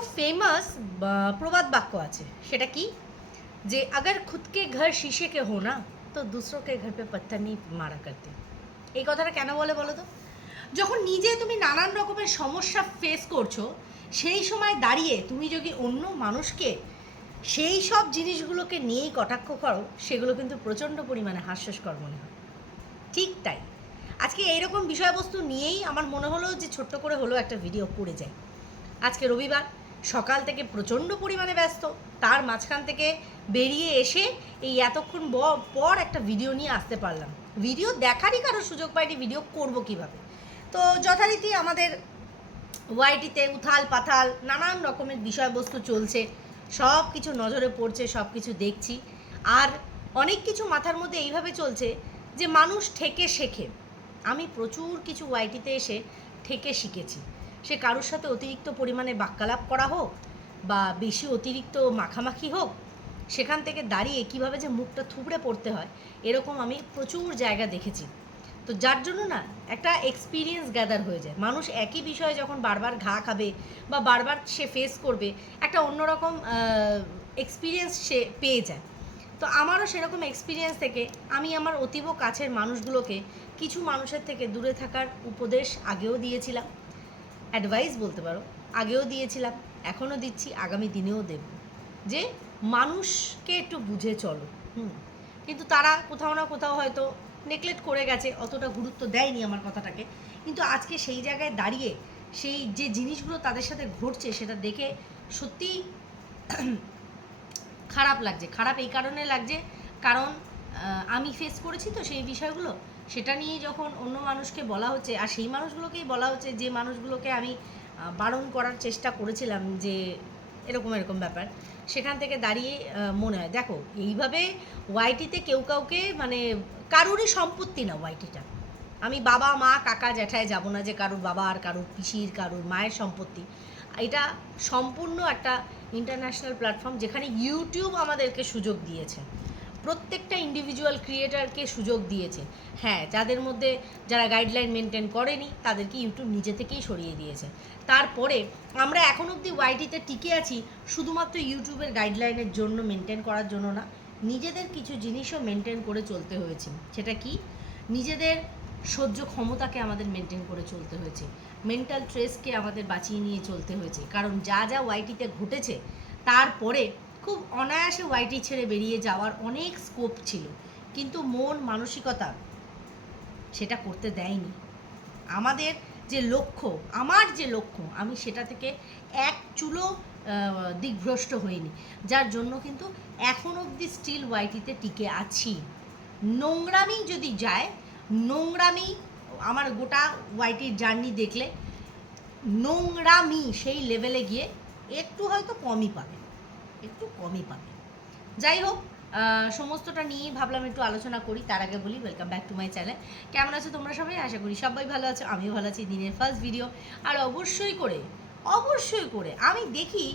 খুব ফেমাস প্রবাদ বাক্য আছে। সেটা কি? যে আগর খুদকে ঘর শিশেকে হো না তো দুসরোকে ঘর পে পত্থর নিয়ে মারা করতে এই কথাটা কেন বলে বলো তো? যখন নিজে তুমি নানান রকমের সমস্যা ফেস করছ, সেই সময় দাঁড়িয়ে তুমি যদি অন্য মানুষকে সেই সব জিনিসগুলোকে নিয়েই কটাক্ষ করো, সেগুলো কিন্তু প্রচণ্ড পরিমাণে হাস্যস্কর মনে হয়। ঠিক তাই। আজকে এইরকম বিষয়বস্তু নিয়েই আমার মনে হলো যে ছোট্ট করে হলো একটা ভিডিও করে যাই। আজকে রবিবার সকাল থেকে প্রচণ্ড পরিমাণে ব্যস্ত। তার মাঝখান থেকে বেরিয়ে এসে এই এতক্ষণ পর একটা ভিডিও নিয়ে আসতে পারলাম। ভিডিও দেখারই কারও সুযোগ পাইনি ভিডিও করব কীভাবে? তো যথারীতি আমাদের ওয়াইটিতে উথাল পাথাল, নানান রকমের বিষয়বস্তু চলছে। সব কিছু নজরে পড়ছে, সব কিছু দেখছি। আর অনেক কিছু মাথার মধ্যে এইভাবে চলছে যে মানুষ ঠেকে শেখে। আমি প্রচুর কিছু ওয়াইটিতে এসে ঠেকে শিখেছি। সে কারোর সাথে অতিরিক্ত পরিমাণে বাক্যালাপ করা হোক বা বেশি অতিরিক্ত মাখামাখি হোক, সেখান থেকে দাঁড়িয়ে কীভাবে যে মুখটা থুবড়ে পড়তে হয়, এরকম আমি প্রচুর জায়গা দেখেছি। তো যার জন্য না একটা এক্সপিরিয়েন্স গ্যাদার হয়ে যায়। মানুষ একই বিষয়ে যখন বারবার ঘা খাবে বা বারবার সে ফেস করবে, একটা অন্যরকম এক্সপিরিয়েন্স সে পেয়ে যায়। তো আমারও সেরকম এক্সপিরিয়েন্স থেকে আমি আমার অতীব কাছের মানুষগুলোকে কিছু মানুষের থেকে দূরে থাকার উপদেশ আগেও দিয়েছিলাম। অ্যাডভাইস বলতে পারো। আগেও দিয়েছিলাম, এখনও দিচ্ছি, আগামী দিনেও দেব। যে মানুষকে একটু বুঝে চলো, হুম। কিন্তু তারা কোথাও না কোথাও হয়তো নেগলেক্ট করে গেছে, অতটা গুরুত্ব দেয়নি আমার কথাটাকে। কিন্তু আজকে সেই জায়গায় দাঁড়িয়ে সেই যে জিনিসগুলো তাদের সাথে ঘটছে, সেটা দেখে সত্যিই খারাপ লাগছে। খারাপ এই কারণে লাগছে, কারণ আমি ফেস করেছি তো সেই বিষয়গুলো সেটা নিয়ে যখন অন্য মানুষকে বলা হচ্ছে, আর সেই মানুষগুলোকেই বলা হচ্ছে, যে মানুষগুলোকে আমি বারণ করার চেষ্টা করেছিলাম যে এরকম এরকম ব্যাপার, সেখান থেকে দাঁড়িয়ে মনে হয়। দেখো, এইভাবে ওয়াইটিতে কেউ কাউকে মানে কারুরই সম্পত্তি না ওয়াইটিটা। আমি বাবা, মা, কাকা, জ্যাঠায় যাব না যে কারুর বাবা আর কারুর পিসির, কারুর মায়ের সম্পত্তি। এটা সম্পূর্ণ একটা ইন্টারন্যাশনাল প্ল্যাটফর্ম যেখানে ইউটিউব আমাদেরকে সুযোগ দিয়েছে। প্রত্যেকটা ইন্ডিভিজুয়াল ক্রিয়েটারকে সুযোগ দিয়েছে। হ্যাঁ যাদের মধ্যে যারা গাইডলাইন মেনটেন করেনি, তাদেরকে ইউটিউব নিজে থেকেই সরিয়ে দিয়েছে। তারপরে আমরা এখন অবধি ওয়াইটিতে টিকে আছি, শুধুমাত্র ইউটিউবের গাইডলাইনের জন্য মেনটেন করার জন্য না, নিজেদের কিছু জিনিসও মেনটেন করে চলতে হয়েছে। সেটা কি? নিজেদের সহ্য ক্ষমতাকে আমাদের মেনটেন করে চলতে হয়েছে। মেন্টাল স্ট্রেসকে আমাদের বাঁচিয়ে নিয়ে চলতে হয়েছে। কারণ যা যা ওয়াইটিতে ঘটেছে, তারপরে খুব অনায়াসে ওয়াইটি ছেড়ে বেরিয়ে যাওয়ার অনেক স্কোপ ছিল, কিন্তু মন মানসিকতা সেটা করতে দেয়নি। আমাদের যে লক্ষ্য, আমার যে লক্ষ্য, আমি সেটা থেকে এক চুলো দিগ্ভ্রষ্ট হইনি। যার জন্য কিন্তু এখন অবধি স্টিল ওয়াইটিতে টিকে আছি। নোংরামি যদি যায়, নোংরামি, আমার গোটা ওয়াইটির জার্নি দেখলে, নোংরামি সেই লেভেলে গিয়ে একটু হয়তো কমই পাবে। একটু কমই পাবে। যাই হোক সমস্তটা নিয়ে ভাবলাম একটু আলোচনা করি, তার আগে বলি welcome back to my channel কেমন আছো তোমরা সবাই? আশা করি সবাই ভালো আছো, আমিও ভালো আছি, দিনের ফার্স্ট ভিডিও আর অবশ্যই করে অবশ্যই করে আমি দেখি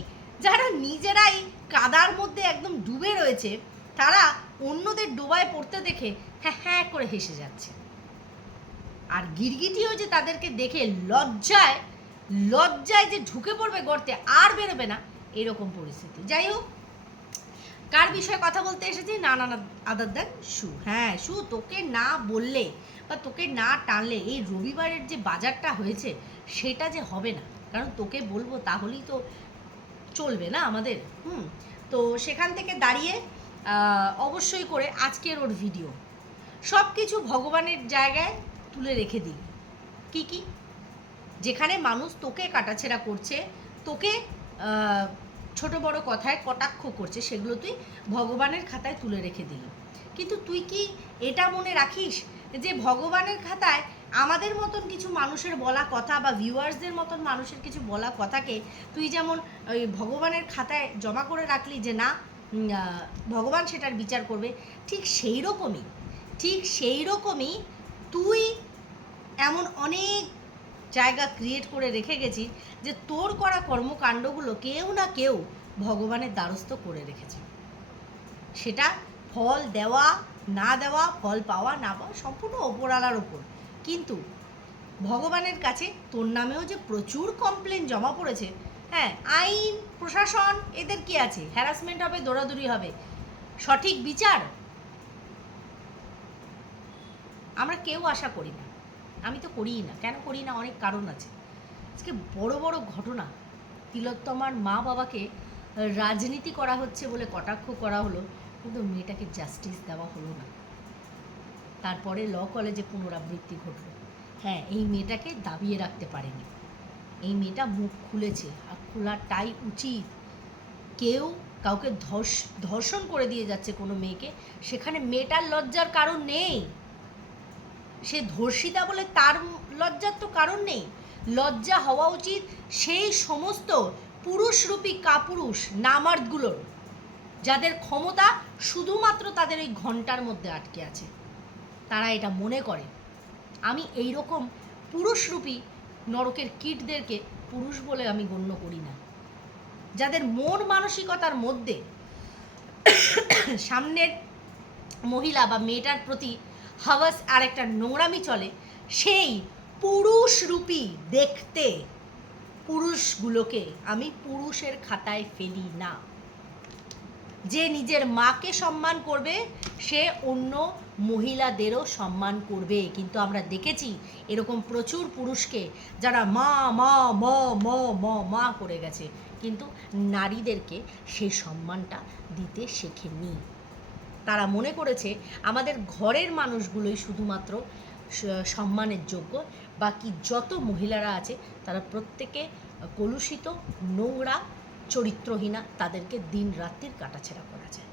যারা নিজেরাই কাদার মধ্যে একদম ডুবে রয়েছে, তারা অন্যদের ডোবায় পড়তে দেখে হ্যাঁ হ্যাঁ করে হেসে যাচ্ছে। আর গিরগিটিও যে তাদেরকে দেখে লজ্জায় লজ্জায় যে ঢুকে পড়বে গর্তে আর বেরোবে না এরকম পরিস্থিতি। যাই হোক, কার বিষয়ে কথা বলতে এসেছি? না না আদার দেন শু হ্যাঁ শু তোকে না বললে বা তোকে না টানলে এই রবিবারের যে বাজারটা হয়েছে, সেটা যে হবে না। কারণ তোকে বলব তাহলেই তো চলবে না আমাদের? হুম, তো সেখান থেকে দাঁড়িয়ে অবশ্যই করে আজকের ওর ভিডিও সব কিছু ভগবানের জায়গায় তুলে রেখে দিই। কি কি? যেখানে মানুষ তোকে কাটাছেড়া করছে, তোকে ছোট বড় কথায় কটাক্ষ করছে, সেগুলো তুই ভগবানের খাতায় তুলে রেখে দিলি। কিন্তু তুই কি এটা মনে রাখিস যে ভগবানের খাতায় আমাদের মতন কিছু মানুষের বলা কথা বা ভিউয়ার্সদের মতন মানুষের কিছু বলা কথাকে তুই যেমন ওই ভগবানের খাতায় জমা করে রাখলি যে না ভগবান সেটার বিচার করবে, ঠিক সেই রকমই ঠিক সেই রকমই তুই এমন অনেক জায়গা ক্রিয়েট করে রেখে গেছি যে তোর করা কর্মকাণ্ডগুলো কেউ না কেউ ভগবানের দ্বারস্থ করে রেখেছে। সেটা ফল দেওয়া, না দেওয়া, ফল পাওয়া, না পাওয়া সম্পূর্ণ ওপরওয়ালার ওপর। কিন্তু ভগবানের কাছে তোর নামেও যে প্রচুর কমপ্লেন জমা পড়েছে হ্যাঁ আইন, প্রশাসন, এদের কি আছে? হ্যারাসমেন্ট হবে, দৌড়াদৌড়ি হবে। সঠিক বিচার? আমরা কেউ আশা করি না। আমি তো করিই না। কেন করি না? অনেক কারণ আছে। আজকে বড় বড় ঘটনা। তিলোত্তমার মা বাবাকে রাজনীতি করা হচ্ছে বলে কটাক্ষ করা হলো, কিন্তু মেয়েটাকে জাস্টিস দেওয়া হলো না। তারপরে ল কলেজে পুনরাবৃত্তি ঘটল। হ্যাঁ এই মেয়েটাকে দাবিয়ে রাখতে পারেনি। এই মেয়েটা মুখ খুলেছে আর খোলাটাই উচিত। কেউ কাউকে ধর্ষ ধর্ষণ করে দিয়ে যাচ্ছে কোনো মেয়েকে। সেখানে মেয়েটার লজ্জার কারণ নেই। সে ধর্ষিতা বলে তার লজ্জার তো কারণ নেই। লজ্জা হওয়া উচিত সেই সমস্ত পুরুষরূপী কাপুরুষ, নামার্দগুলোর, যাদের ক্ষমতা শুধুমাত্র তাদের ওই ঘণ্টার মধ্যে আটকে আছে। তারা এটা মনে করে। আমি এই রকম পুরুষরূপী নরকের কীটদেরকে পুরুষ বলে আমি গণ্য করি না। যাদের মন মানসিকতার মধ্যে সামনের মহিলা বা মেয়েটার প্রতি হাওয়াস আর একটা নোংরামি চলে, সেই পুরুষরূপী দেখতে পুরুষগুলোকে আমি পুরুষের খাতায় ফেলি না। যে নিজের মাকে সম্মান করবে, সে অন্য মহিলাদেরও সম্মান করবে। কিন্তু আমরা দেখেছি এরকম প্রচুর পুরুষকে যারা মা মা, ম ম ম, মা করে গেছে। কিন্তু নারীদেরকে সেই সম্মানটা দিতে শেখেনি। তারা মনে করেছে আমাদের ঘরের মানুষগুলোই শুধুমাত্র সম্মানের যোগ্য। বাকি যত মহিলারা আছে, তারা প্রত্যেকে কলুষিত, নোংরা, চরিত্রহীনা, তাদেরকে দিন রাত্রির কাটাছেড়া করা যায়।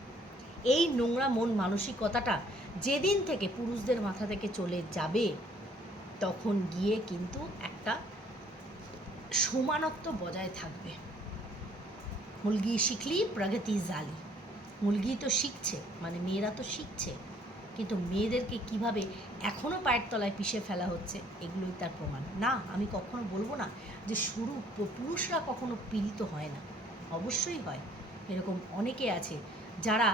এই নোংরা মন মানসিকতাটা যেদিন থেকে পুরুষদের মাথা থেকে চলে যাবে, তখন গিয়ে কিন্তু একটা সমানত্ব বজায় থাকবে। মুলগি শিখলি, প্রগতি জালি। মুলগি তো শিখছে মানে মেয়েরা তো শিখছে, কিন্তু মেয়েদেরকে কীভাবে এখনও পায়ের তলায় পিষে ফেলা হচ্ছে, এগুলোই তার প্রমাণ। না, আমি কখনো বলব না যে শুরু পুরুষরা কখনো পীড়িত হয় না, অবশ্যই হয়। এরকম অনেকে আছে যারা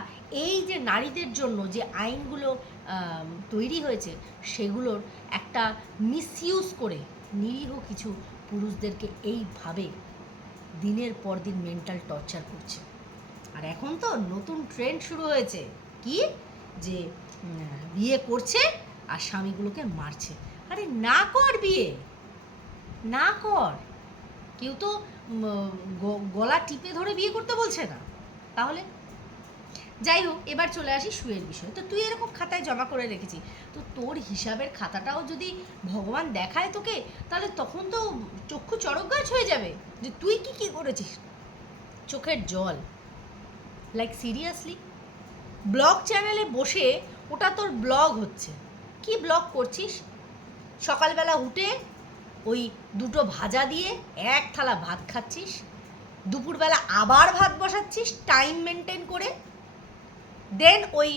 এই যে নারীদের জন্য যে আইনগুলো তৈরি হয়েছে, সেগুলোর একটা মিসইউজ করে নিরীহ কিছু পুরুষদেরকে এইভাবে দিনের পর দিন মেন্টাল টর্চার করছে। আর এখন তো নতুন ট্রেন্ড শুরু হয়েছে। কি? যে বিয়ে করছে আর স্বামীগুলোকে মারছে। আরে না কর বিয়ে। না কর। কেউ তো গলা টিপে ধরে বিয়ে করতে বলছে না। তাহলে? যাই হোক, এবার চলে আসি শুয়ের বিষয়। তো তুই এরকম খাতায় জমা করে রেখেছি। তো তোর হিসাবের খাতাটাও যদি ভগবান দেখায় তোকে, তাহলে তখন তো চক্ষু চড়ক গাছ হয়ে যাবে। যে তুই কি কি করেছিস? চোখের জল। লাইক সিরিয়াসলি ব্লগ চ্যানেলে বসে ওটা তোর ব্লগ হচ্ছে। কি ব্লগ করছিস? সকালবেলা উঠে ওই দুটো ভাজা দিয়ে এক থালা ভাত খাচ্ছিস, দুপুরবেলা আবার ভাত বসাচ্ছিস টাইম মেনটেন করে। দেন ওই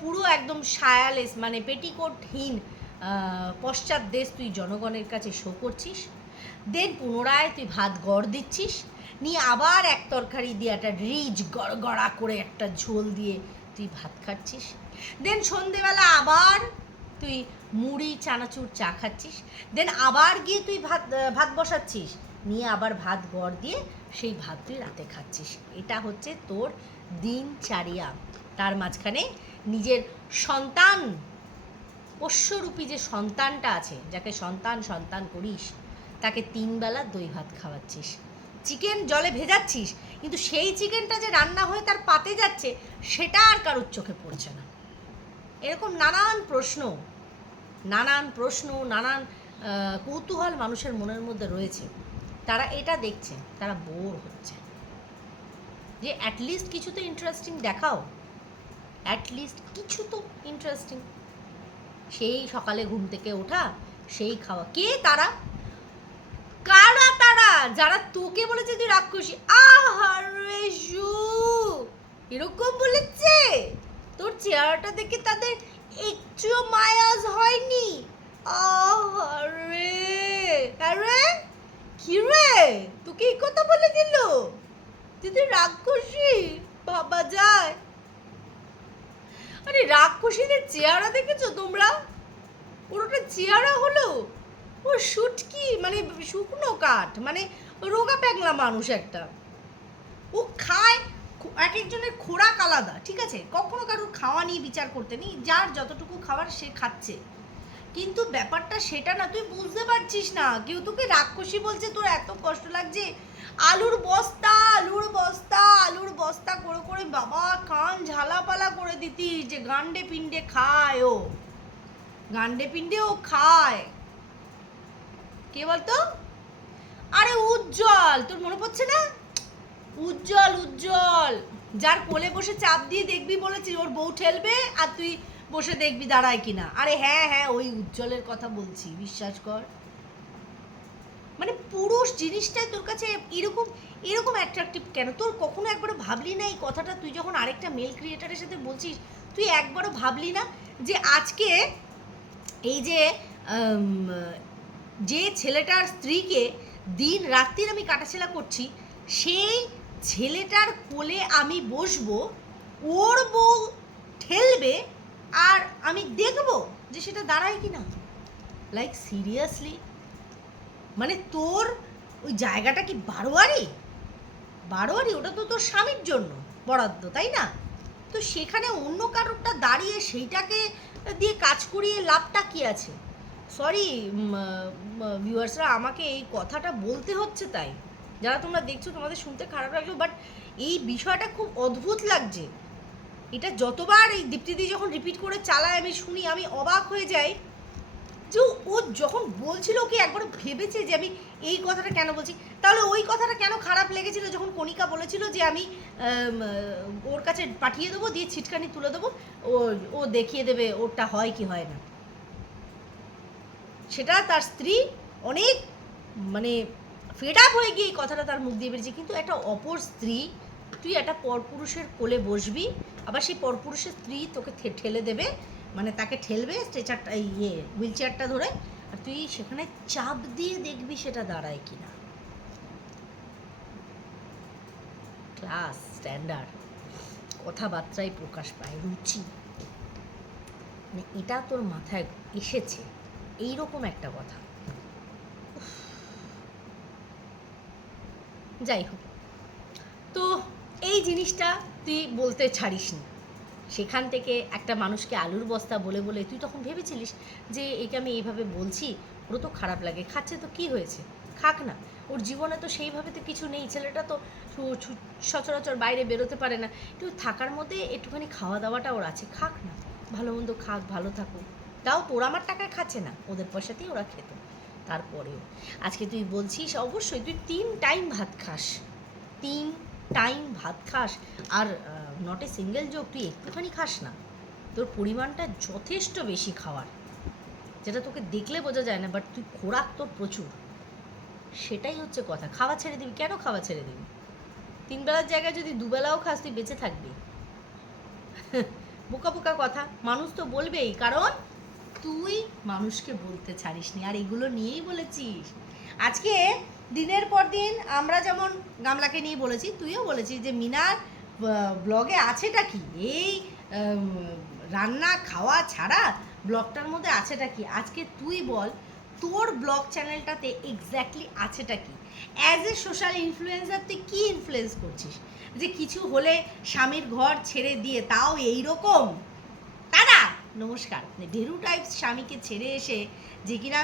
পুরো একদম সায়ালেস মানে পেটিকোটহীন পশ্চাৎ দেশ তুই জনগণের কাছে শো করছিস। দেন পুনরায় তুই ভাত গড় দিচ্ছিস। নিয়ে আবার এক তরকারি দিয়ে একটা রিচ গড়গড়া করে একটা ঝোল দিয়ে তুই ভাত খাচ্ছিস। দেন সন্ধেবেলা আবার তুই মুড়ি, চানাচুর, চা খাচ্ছিস। দেন আবার গিয়ে তুই ভাত ভাত বসাচ্ছিস। নিয়ে আবার ভাত গড় দিয়ে সেই ভাত তুই রাতে খাচ্ছিস। এটা হচ্ছে তোর দিনচারিয়া। তার মাঝখানে নিজের সন্তান, পোষ্যরূপী যে সন্তানটা আছে, যাকে সন্তান সন্তান করিস, তাকে তিনবেলা দই ভাত খাওয়াচ্ছিস। চিকেন জলে ভেজাচ্ছিস, কিন্তু সেই চিকেনটা যে রান্না হয়ে তার পাতে যাচ্ছে, সেটা আর কারোর চোখে পড়ছে না। এরকম নানান প্রশ্ন নানান প্রশ্ন, নানান কৌতূহল মানুষের মনের মধ্যে রয়েছে। তারা এটা দেখছে, তারা বোর হচ্ছে। যে অ্যাটলিস্ট কিছু তো ইন্টারেস্টিং দেখাও। অ্যাটলিস্ট কিছু তো ইন্টারেস্টিং সেই সকালে ঘুম থেকে ওঠা, সেই খাওয়া। কে তারা? কারা তারা যারা তোকে বলেছে তুই রাক্ষসী আহারে শু এরকম বলেছে? তোর চেহারাটা দেখে তাদের একটুও মায়াজ হয়নি। আহারে আরে, কি রে? তোকে এই কথা বলে দিল? তুই রাক্ষসী বাবা যায়। আরে, রাক্ষসীদের চেহারা দেখেছ তোমরা? ওর চেহারা হলো। ও, শুটকি মানে শুকনো কাঠ মানে রোগা প্যাংলা মানুষ একটা। ও খায় এক একজনের খোরাক আলাদা, ঠিক আছে? কখনো কারোর খাওয়া নিয়ে বিচার করতে নেই, যার যতটুকু খাবার সে খাচ্ছে। কিন্তু ব্যাপারটা সেটা না, তুই বুঝতে পারছিস না। কেউ তোকে রাক্ষসী বলছে, তোর এত কষ্ট লাগছে, আলুর বস্তা আলুর বস্তা আলুর বস্তা করে করে বাবা কান ঝালাপালা করে দিতি যে গান্ডে পিণ্ডে খায় ও। গান্ডে পিণ্ডে ও খায়। কে বলতো? আরে উজ্জ্বল, তোর মনে পড়ছে না? উজ্জ্বল উজ্জ্বল, যার কোলে বসে চাপ দিয়ে দেখবি বলেছি ওর বউ ঠেলবে আর তুই বসে দেখবি দাঁড়ায় কিনা। আরে হ্যাঁ হ্যাঁ ওই উজ্জ্বলের কথা বলছি, বিশ্বাস কর। মানে পুরুষ জিনিসটাই তোর কাছে এরকম এরকম অ্যাট্রাকটিভ কেন? তোর কখনো একবারও ভাবলি না এই কথাটা? তুই যখন আরেকটা মেল ক্রিয়েটারের সাথে বলছিস, তুই একবারও ভাবলি না যে আজকে এই যে যে ছেলেটার স্ত্রীকে দিন রাত্রির আমি কাটাছেলা করছি, সেই ছেলেটার কোলে আমি বসবো, ওর বউ ঠেলবে আর আমি দেখব যে সেটা দাঁড়ায় কি না লাইক সিরিয়াসলি মানে তোর ওই জায়গাটা কি বারোয়ারি? বারোয়ারি, ওটা তো তোর স্বামীর জন্য বরাদ্দ, তাই না? তো সেখানে অন্য কারোরটা দাঁড়িয়ে সেইটাকে দিয়ে কাজ করিয়ে লাভটা কি আছে? সরি ভিউয়ার্সরা আমাকে এই কথাটা বলতে হচ্ছে তাই। যারা তোমরা দেখছ তোমাদের শুনতে খারাপ লাগল বাট এই বিষয়টা খুব অদ্ভুত লাগছে। এটা যতবার এই দীপ্তিদি যখন রিপিট করে চালায়, আমি শুনি, আমি অবাক হয়ে যাই যে ও যখন বলছিল কি একবার ভেবেছে যে আমি এই কথাটা কেন বলছি, তাহলে ওই কথাটা কেন খারাপ লেগেছিল যখন কণিকা বলেছিল যে আমি ওর কাছে পাঠিয়ে দেবো, দিয়ে ছিটকানি তুলে দেবো, ও ও দেখিয়ে দেবে ওরটা হয় কি হয় না। সেটা তার স্ত্রী অনেক মানে ফেড আপ হয়ে গিয়ে এই কথাটা তার মুখ দিয়ে বেরিয়েছে। কিন্তু একটা অপর স্ত্রী, তুই একটা পরপুরুষের কোলে বসবি, আবার সেই পরপুরুষের স্ত্রী তোকে ঠেলে দেবে মানে তাকে ঠেলবে স্ট্রেচারটা ইয়ে হুইল চেয়ারটা ধরে, আর তুই সেখানে চাপ দিয়ে দেখবি সেটা দাঁড়ায় কিনা। ক্লাস স্ট্যান্ডার্ড কথাবার্তায় প্রকাশ পায়, রুচি। মানে এটা তোর মাথায় এসেছে। এইরকম একটা কথা। যাই হোক। তো এই জিনিসটা তুই বলতে ছাড়িস না সেখান থেকে একটা মানুষকে আলুর বস্তা বলে বলে তুই তখন ভেবেছিলিস যে একে আমি এইভাবে বলছি, ওরও তো খারাপ লাগে। খাচ্ছে তো কি হয়েছে? খাক না। ওর জীবনে তো সেইভাবে তো কিছু নেই। ছেলেটা তো সচরাচর বাইরে বেরোতে পারে না। একটু থাকার মধ্যে একটুখানি খাওয়া দাওয়াটা ওর আছে। খাক না। ভালো মন্দ খাক, ভালো থাকুক। তাও তোর আমার টাকায় খাচ্ছে না। ওদের পয়সাতেই ওরা খেত। তারপরেও আজকে তুই বলছিস, অবশ্যই তুই তিন টাইম ভাত খাস। তিন টাইম ভাত খাস। আর নট এ সিঙ্গেল যোগ তুই একটুখানি খাস না। তোর পরিমাণটা যথেষ্ট বেশি খাওয়ার। যেটা তোকে দেখলে বোঝা যায় না বাট তুই খোরাক তোর প্রচুর। সেটাই হচ্ছে কথা। খাওয়া ছেড়ে দিবি। কেন খাওয়া ছেড়ে দিবি? তিন বেলার জায়গায় যদি দুবেলাও খাস, তুই বেঁচে থাকবি। বোকা বোকা কথা। মানুষ তো বলবেই, কারণ তুই মানুষকে বলতে ছাড়িসনি, আর এগুলো নিয়েই বলেছিস। আজকে দিনের পর দিন আমরা যেমন গামলাকে নিয়ে বলেছি, তুইও বলেছিস যে মিনার ব্লগে আছেটা কি? এই রান্না খাওয়া ছাড়া ব্লগটার মধ্যে আছেটা কি? আজকে তুই বল, তোর ব্লগ চ্যানেলটাতে এক্স্যাক্টলি আছেটা কি? অ্যাজ এ সোশ্যাল ইনফ্লুয়েন্সার তুই কী ইনফ্লুয়েন্স করছিস? যে কিছু হলে স্বামীর ঘর ছেড়ে দিয়ে তাও এই রকম দাদা নমস্কার। ঢেরু টাইপ স্বামীকে ছেড়ে এসে যে কিনা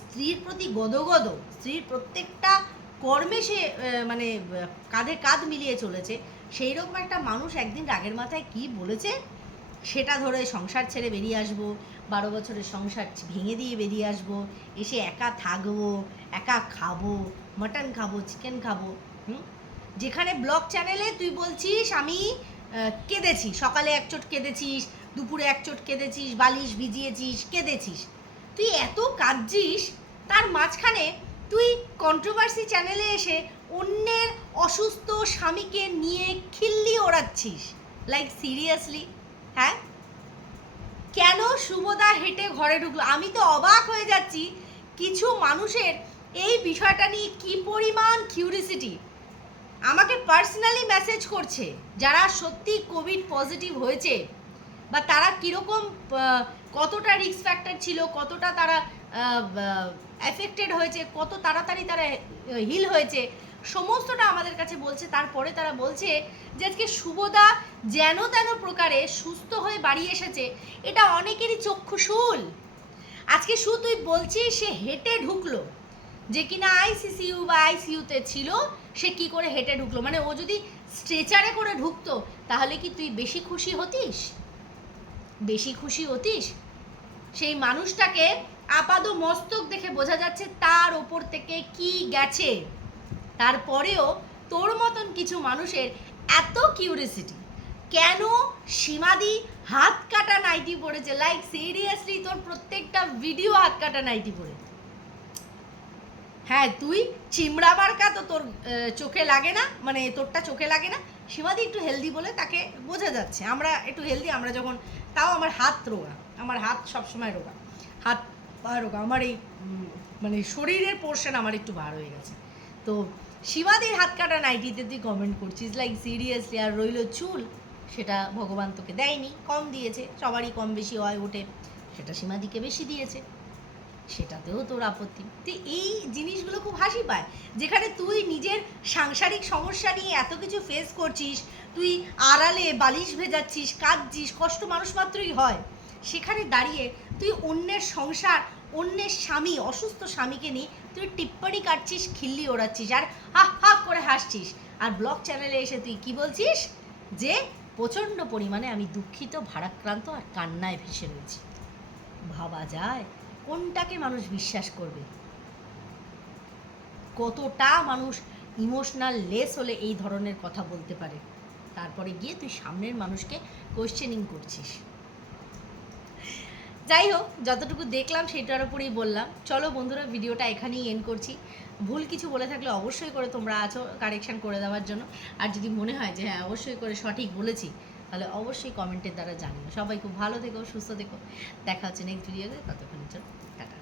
স্ত্রীর প্রতি গদগদ, স্ত্রীর প্রত্যেকটা কর্মে সে মানে কাঁধে কাঁধ মিলিয়ে চলেছে, সেই রকম একটা মানুষ একদিন রাগের মাথায় কি বলেছে? সেটা ধরে সংসার ছেড়ে বেরিয়ে আসব, বারো বছরের সংসার ভেঙে দিয়ে বেরিয়ে আসব, এসে একা থাকব, একা খাব, মাটন খাব, চিকেন খাব, হুম? যেখানে ব্লগ চ্যানেলে তুই বলছিস, আমি কেঁদেছি, সকালে এক চোট কেঁদেছিস দুপুরে এক চোট কেঁদেছিস, বালিশ ভিজিয়েছিস, কেঁদেছিস। তুই এত কাঁদছিস, তার মাঝখানে তুই কন্ট্রোভার্সি চ্যানেলে এসে অন্যের অসুস্থ স্বামীকে নিয়ে খিল্লি ওড়াচ্ছিস। লাইক সিরিয়াসলি হ্যাঁ? কেন শুভদা হেঁটে ঘরে ঢুকলো? আমি তো অবাক হয়ে যাচ্ছি কিছু মানুষের এই বিষয়টা নিয়ে কি পরিমাণ কিউরিসিটি আমাকে পার্সোনালি মেসেজ করছে, যারা সত্যি কোভিড পজিটিভ হয়েছে। বা তারা কীরকম কতটা রিস্ক ফ্যাক্টর ছিল, কতটা তারা অ্যাফেক্টেড হয়েছে, কত তাড়াতাড়ি তারা হিল হয়েছে, সমস্তটা আমাদের কাছে বলছে। তারপরে তারা বলছে যে আজকে শুভদা যেন তেন প্রকারে সুস্থ হয়ে বাড়ি এসেছে, এটা অনেকেরই চক্ষুশুল আজকে শু তুই বলছিস সে হেঁটে ঢুকলো, যে কিনা আইসিসিইউ বা আইসিইউতে ছিল, সে কি করে হেঁটে ঢুকলো? মানে ও যদি স্ট্রেচারে করে ঢুকতো, তাহলে কি তুই বেশি খুশি হতিস? বেশি খুশি হতিস? সেই মানুষটাকে আপাদ মস্তক দেখে বোঝা যাচ্ছে তার ওপর থেকে কি গেছে। তারপরেও তোর মতন কিছু মানুষের এত কিউরিয়াসিটি কেন সীমাদি হাত কাটা নাইটি পড়েছে লাইক সিরিয়াসলি তোর প্রত্যেকটা ভিডিও হাত কাটা নাইটি পড়ে হ্যাঁ তুই চিমড়া মার্কা তো তোর চোখে লাগে না? মানে তোরটা চোখে লাগে না? সীমাদি একটু হেলদি বলে তাকে বোঝা যাচ্ছে। আমরা একটু হেলদি আমরা যখন, তাও আমার হাত রোগা, আমার হাত সবসময় রোগা। হাত পা রোগা, আমার এই মানে শরীরের পোর্শন আমার একটু বার হয়ে গেছে। তো সীমাদির হাত কাটা নাইটিতে তুই কমেন্ট করছিস লাইক সিরিয়াসলি আর রইল চুল, সেটা ভগবান তোকে দেয়নি, কম দিয়েছে, সবারই কম বেশি হয় ওঠে, সেটা সীমাদিকে বেশি দিয়েছে। সেটাতেও তোর আপত্তি। তো এই জিনিসগুলো খুব হাসি পায়। যেখানে তুই নিজের সাংসারিক সমস্যা নিয়ে এত কিছু ফেস করছিস, তুই আড়ালে বালিশ ভেজাচ্ছিস, কাঁদছিস, কষ্ট মানুষ মাত্রই হয়। সেখানে দাঁড়িয়ে তুই অন্যের সংসার, অন্যের স্বামী, অসুস্থ স্বামীকে নিয়ে তুই টিপ্পনি কাটছিস, খিল্লি ওড়াচ্ছিস আর হা হা করে হাসছিস। আর ব্লগ চ্যানেলে এসে তুই কি বলছিস? যে প্রচণ্ড পরিমাণে আমি দুঃখিত, ভারাক্রান্ত আর কান্নায় ভেসে রয়েছি। ভাবা যায়। কোনটাকে মানুষ বিশ্বাস করবে? কতটা মানুষ ইমোশনাল লেস হলে এই ধরনের কথা বলতে পারে? তারপরে গিয়ে তুই সামনের মানুষকে কোয়েশ্চেনিং করছিস। যাই হোক, যতটুকু দেখলাম সেটার উপরেই বললাম। চলো বন্ধুরা, ভিডিওটা এখানেই এন্ড করছি। ভুল কিছু বলে থাকলে অবশ্যই করে তোমরা আছো কারেকশন করে দেওয়ার জন্য। আর যদি মনে হয় যে হ্যাঁ অবশ্যই করে সঠিক বলেছি তাহলে অবশ্যই কমেন্টের দ্বারা জানিও। সবাই খুব ভালো থেকো, সুস্থ থেকো। দেখা হচ্ছে নেক্সট ভিডিওতে ততক্ষণের জন্য, টাটা।